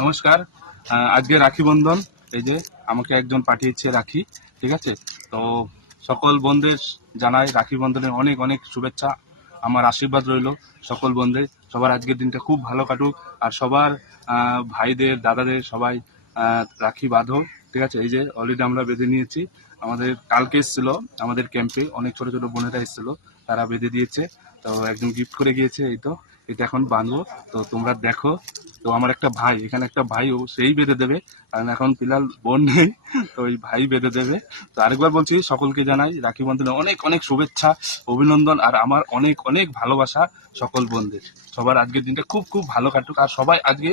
নমস্কার। আজকে রাখি বন্ধন, এই যে আমাকে একজন পাঠিয়েছে রাখি, ঠিক আছে। তো সকল বোনদের জানাই রাখি বন্ধনের অনেক অনেক শুভেচ্ছা, আমার আশীর্বাদ রইল সকল বোনদের। সবার আজকের দিনটা খুব ভালো কাটুক, আর সবার ভাইদের দাদাদের সবাই রাখি বাঁধো, ঠিক আছে। এই যে অলরেডি আমরা বেঁধে নিয়েছি, আমাদের কালকে এসেছিল আমাদের ক্যাম্পে অনেক ছোট ছোট বোনেরা এসেছিল, তারা বেঁধে দিয়েছে। তো একজন গিফট করে গিয়েছে, এই তো এটা এখন বাঁধবো, তো তোমরা দেখো। তো আমার একটা ভাই, এখানে একটা ভাই, ও সেই বেঁধে দেবে, কারণ এখন ফিলহাল বোন নেই, তো ওই ভাই বেঁধে দেবে। তো আরেকবার বলছি, সকলকে জানাই রাখি বন্ধনে অনেক অনেক শুভেচ্ছা, অভিনন্দন, আর আমার অনেক অনেক ভালোবাসা সকল বোনদের। সবার আজকের দিনটা খুব খুব ভালো কাটুক, আর সবাই আজকে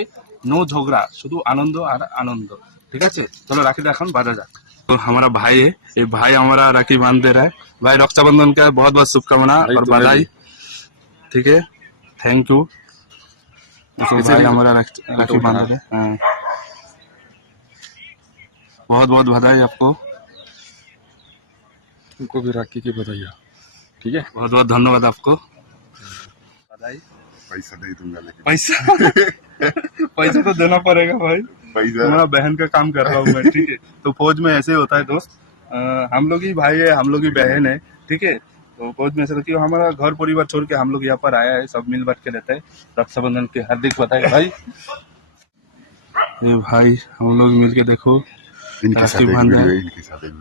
নো ঝগড়া, শুধু আনন্দ আর আনন্দ, ঠিক আছে। চলো রাখিটা এখন বাঁধা যাক। तो हमारा भाई है, ये भाई हमारा राखी बांध दे रहा है। भाई रक्षाबंधन का बहुत बहुत शुभकामना और बधाई, ठीक है। Thank you. तो भाई हमारा राखी बांध रहे हैं, बहुत बहुत बधाई आपको, तुमको भी राखी की बधाई, ठीक है। बहुत बहुत धन्यवाद आपको। बधाई। पैसा नहीं दूंगा लेकिन पैसा पैसा तो देना पड़ेगा भाई, पैसा तुम्हारा बहन का काम कर रहा हूँ मैं, ठीक है। तो फौज में ऐसे होता है दोस्त, हम लोग ही भाई है, हम लोग ही बहन है, ठीक है। तो फौज में ऐसा होता है कि हमारा घर परिवार छोड़ के हम लोग यहाँ पर आया है, सब मिल बांट के रहते हैं। रक्षाबंधन के हार्दिक बधाई भाई। ये भाई हम लोग मिल के देखो इनके साथ राखी एक बांध रहे वीडियो हैं। है, इनके साथ एक